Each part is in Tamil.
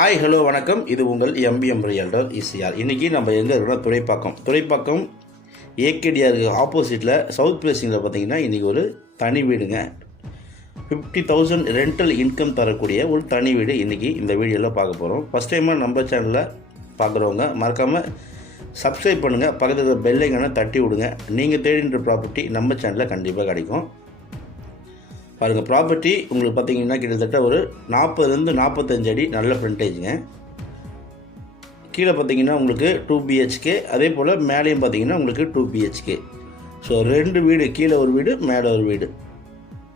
ஹாய் ஹலோ வணக்கம். இது உங்கள் எம்பிஎம் ரியல்டர் இசிஆர். இன்றைக்கி நம்ம எங்கே இருக்கோம்னா துறைப்பாக்கம் ஏகேடிஆருக்கு ஆப்போசிட்டில் சவுத் பேசிங்கில் பார்த்தீங்கன்னா இன்றைக்கி ஒரு தனி வீடுங்க. 50,000 ரெண்டல் இன்கம் தரக்கூடிய ஒரு தனி வீடு இன்றைக்கி இந்த வீடியோவில் பார்க்க போகிறோம். ஃபஸ்ட் டைமாக நம்ம சேனலில் பார்க்குறவங்க மறக்காமல் சப்ஸ்கிரைப் பண்ணுங்கள், பக்கத்தில் இருக்கிற பெல் ஐக்கானை தட்டி விடுங்க. நீங்கள் தேடின்ற ப்ராப்பர்ட்டி நம்ம சேனலில் கண்டிப்பாக கிடைக்கும். பாருங்கள், ப்ராப்பர்ட்டி உங்களுக்கு பார்த்தீங்கன்னா கிட்டத்தட்ட ஒரு 40 45 அடி நல்ல ஃப்ரண்டேஜுங்க. கீழே பார்த்தீங்கன்னா உங்களுக்கு 2 BHK, அதே போல் மேலேயும் பார்த்தீங்கன்னா உங்களுக்கு 2 BHK. ஸோ 2 வீடு, கீழே ஒரு வீடு மேலே ஒரு வீடு.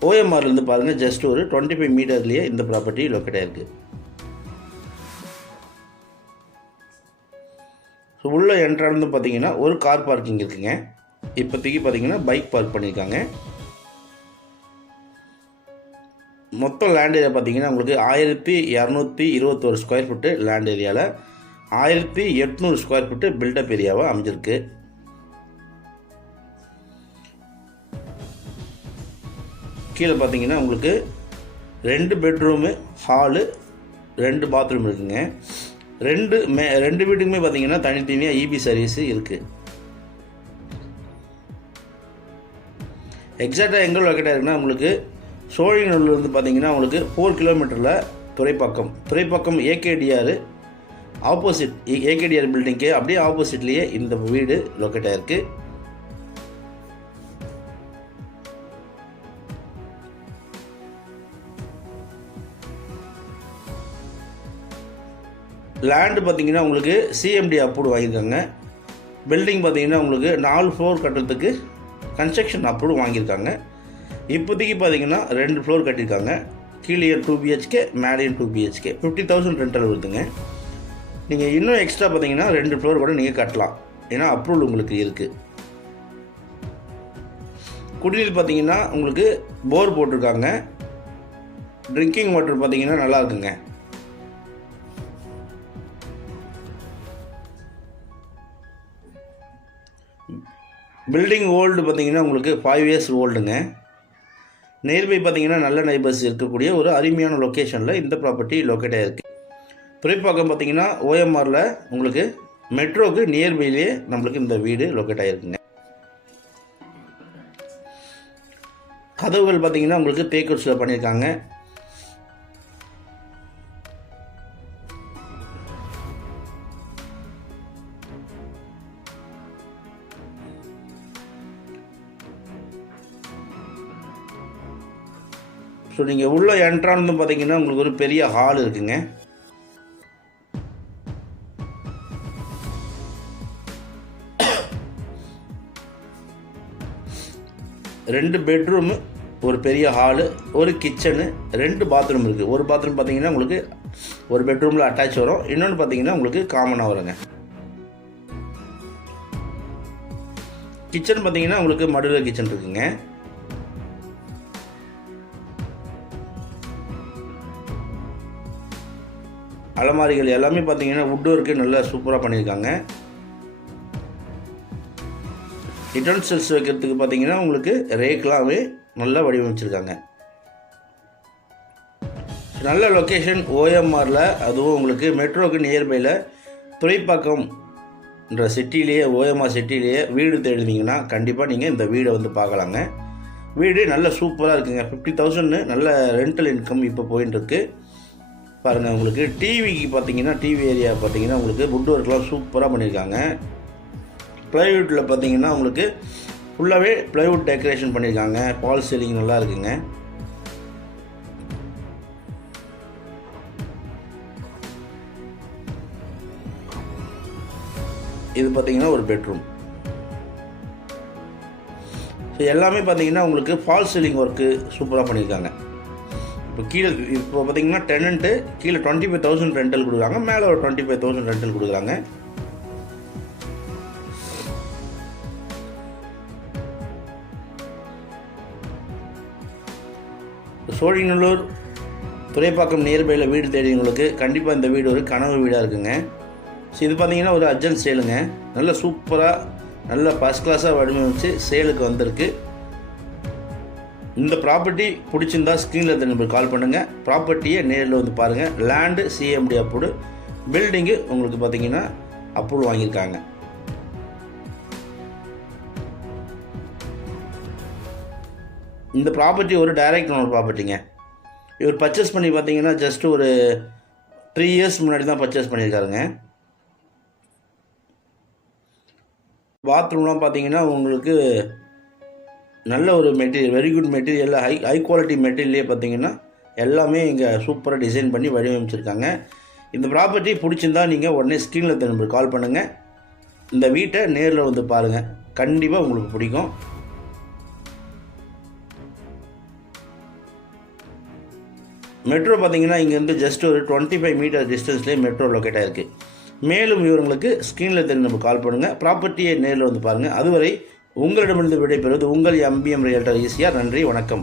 ஓஎம்ஆர்லேருந்து பாருங்கள் ஜஸ்ட் ஒரு 25 மீட்டர்லேயே இந்த ப்ராப்பர்ட்டி லொக்கேட் ஆகிருக்கு. ஸோ உள்ளே என்ட்ரானது பார்த்தீங்கன்னா ஒரு கார் பார்க்கிங் இருக்குங்க. இப்போதைக்கு பார்த்தீங்கன்னா பைக் பார்க் பண்ணியிருக்காங்க. மொத்தம் லேண்ட் ஏரியா பார்த்தீங்கன்னா உங்களுக்கு 1221 ஸ்கொயர் ஃபீட்டு லேண்ட் ஏரியாவில் 1800 ஸ்கொயர் ஃபீட்டு பில்டப் ஏரியாவாக அமைஞ்சிருக்கு. கீழே பார்த்தீங்கன்னா உங்களுக்கு 2 பெட்ரூமு, ஹாலு, 2 பாத்ரூம் இருக்குங்க. ரெண்டு வீட்டுக்குமே பார்த்தீங்கன்னா தனித்தனியாக இபி சர்வீஸு இருக்குது. எக்ஸாக்டாக எங்கே லொக்கேட் ஆகிருக்குன்னா உங்களுக்கு சோழிங்கநல்லூர்லேருந்து பார்த்தீங்கன்னா உங்களுக்கு 4 கிலோமீட்டரில் துறைப்பாக்கம் ஏகேடிஆர் ஆப்போசிட், ஏகேடிஆர் பில்டிங்க்கு அப்படியே ஆப்போசிட்லேயே இந்த வீடு லொக்கேட் ஆகிருக்கு. லேண்டு பார்த்தீங்கன்னா உங்களுக்கு சிஎம்டி அப்ரூவ் வாங்கியிருக்காங்க. பில்டிங் பார்த்தீங்கன்னா உங்களுக்கு 4 ஃப்ளோர் கட்டுறதுக்கு கன்ஸ்ட்ரக்ஷன் அப்ரூவ் வாங்கியிருக்காங்க. இப்போதைக்கு பார்த்தீங்கன்னா 2 ஃப்ளோர் கட்டியிருக்காங்க. கீழே 2 BHK, மேலேயும் 2 BHK. 50,000 ரெண்டல் வருதுங்க. நீங்கள் இன்னும் எக்ஸ்ட்ரா பார்த்தீங்கன்னா 2 ஃப்ளோர் கூட நீங்கள் கட்டலாம், ஏன்னா அப்ரூவல் உங்களுக்கு இருக்குது. குடிநீர் பார்த்தீங்கன்னா உங்களுக்கு போர் போட்டிருக்காங்க. ட்ரிங்கிங் வாட்டர் பார்த்தீங்கன்னா நல்லா இருக்குங்க. பில்டிங் ஓல்டு பார்த்தீங்கன்னா உங்களுக்கு 5 இயர்ஸ் ஓல்டுங்க. நியர்பை பார்த்தீங்கன்னா நல்ல நைபர்ஸ் இருக்கக்கூடிய ஒரு அருமையான லொக்கேஷனில் இந்த ப்ராப்பர்ட்டி லொக்கேட் ஆகிருக்கு. துறைப்பாக்கம் பார்த்தீங்கன்னா ஓஎம்ஆரில் உங்களுக்கு மெட்ரோவுக்கு நியர்பையிலே நம்மளுக்கு இந்த வீடு லொக்கேட் ஆகிருக்குங்க. கதவுகள் பார்த்தீங்கன்னா உங்களுக்கு தேக்குட்ஸில் பண்ணியிருக்காங்க. ஸோ நீங்கள் உள்ளே என்ட்ரானது பார்த்தீங்கன்னா உங்களுக்கு ஒரு பெரிய ஹால் இருக்குங்க. ரெண்டு பெட்ரூமு, ஒரு பெரிய ஹாலு, ஒரு கிச்சனு, 2 பாத்ரூம் இருக்குது. ஒரு பாத்ரூம் பார்த்தீங்கன்னா உங்களுக்கு ஒரு பெட்ரூமில் அட்டாச் வரும், இன்னொன்று பார்த்தீங்கன்னா உங்களுக்கு காமனாக வருங்க. கிச்சன் பார்த்தீங்கன்னா உங்களுக்கு மாடுலர் கிச்சன் இருக்குங்க. அலமாரிகள் எல்லாமே பார்த்தீங்கன்னா வுட் ஒர்க்கு நல்லா சூப்பராக பண்ணியிருக்காங்க. யுட்டென்சில்ஸ் வைக்கிறதுக்கு பார்த்தீங்கன்னா உங்களுக்கு ரேக்லாமே நல்லா வடிவமைச்சிருக்காங்க. நல்ல லொக்கேஷன் ஓஎம்ஆரில், அதுவும் உங்களுக்கு மெட்ரோவுக்கு நியர்பையில் துறைப்பாக்கம்ன்ற சிட்டிலேயே, ஓஎம்ஆர் சிட்டிலேயே வீடு தேடுனீங்கன்னா கண்டிப்பாக நீங்கள் இந்த வீடை வந்து பார்க்கலாங்க. வீடு நல்ல சூப்பராக இருக்குங்க. 50,000 நல்ல ரெண்டல் இன்கம் இப்போ போயின்னு இருக்கு. பாருங்கள், உங்களுக்கு டிவிக்கு பார்த்தீங்கன்னா டிவி ஏரியா பார்த்தீங்கன்னா உங்களுக்கு வுட் ஒர்க்லாம் சூப்பராக பண்ணியிருக்காங்க. ப்ளைவுட்டில் பார்த்தீங்கன்னா உங்களுக்கு ஃபுல்லாகவே ப்ளைவுட் டெக்கரேஷன் பண்ணியிருக்காங்க. பால் சீலிங் நல்லா இருக்குங்க. இது பார்த்தீங்கன்னா ஒரு பெட்ரூம். ஸோ எல்லாமே பார்த்தீங்கன்னா உங்களுக்கு ஃபால் சீலிங் ஒர்க்கு சூப்பராக பண்ணியிருக்காங்க. இப்போ பார்த்தீங்கன்னா டெனண்ட்டு கீழே 25,000 ரெண்டல் கொடுக்குறாங்க, மேலே ஒரு 25,000 ரெண்டல் கொடுக்குறாங்க. சோழிங்கநல்லூர் துறைப்பாக்கம் நியர்பையில் வீடு தேடிங்களுக்கு கண்டிப்பாக இந்த வீடு ஒரு கனவு வீடாக இருக்குங்க. ஸோ இது பார்த்தீங்கன்னா ஒரு அர்ஜென்ட் சேலுங்க. நல்ல சூப்பராக நல்ல ஃபஸ்ட் கிளாஸாக வடிவமைச்சு சேலுக்கு வந்திருக்கு. இந்த ப்ராப்பர்ட்டி பிடிச்சிருந்தா ஸ்க்ரீனில் நம்பர் கால் பண்ணுங்கள். ப்ராப்பர்ட்டியை நேரில் வந்து பாருங்கள். லேண்டு சிஎம்டி அப்ரூவ்டு, பில்டிங்கு உங்களுக்கு பார்த்தீங்கன்னா அப்ரூவல் வாங்கியிருக்காங்க. இந்த ப்ராப்பர்ட்டி ஒரு டைரக்ட் ஓனர் ப்ராப்பர்ட்டிங்க. இவர் பர்ச்சேஸ் பண்ணி பார்த்தீங்கன்னா ஜஸ்ட் ஒரு 3 இயர்ஸ் முன்னாடி தான் பர்ச்சேஸ் பண்ணியிருக்காருங்க. பாத்ரூம்லாம் பார்த்தீங்கன்னா உங்களுக்கு நல்ல ஒரு material, very good material, high quality மெட்டீரியலே பார்த்தீங்கன்னா எல்லாமே இங்கே சூப்பராக டிசைன் பண்ணி வடிவமைச்சிருக்காங்க. இந்த ப்ராப்பர்ட்டி பிடிச்சிருந்தா நீங்கள் உடனே ஸ்க்ரீனில் நம்பர் கால் பண்ணுங்கள். இந்த வீட்டை நேரில் வந்து பாருங்கள், கண்டிப்பாக உங்களுக்கு பிடிக்கும். மெட்ரோ பார்த்தீங்கன்னா இங்கேருந்து ஜஸ்ட் ஒரு 25 மீட்டர் டிஸ்டன்ஸ்லேயே மெட்ரோ லொக்கேட் ஆகிருக்கு. மேலும் விவரங்களுக்கு ஸ்க்ரீனில் நம்ம கால் பண்ணுங்கள். ப்ராப்பர்ட்டியை நேரில் வந்து பாருங்கள். அதுவரை உங்களிடமிருந்து விடைபெறுவது உங்கள் எம்பிஎம் ரியல்டர் ஈசிஆர். நன்றி, வணக்கம்.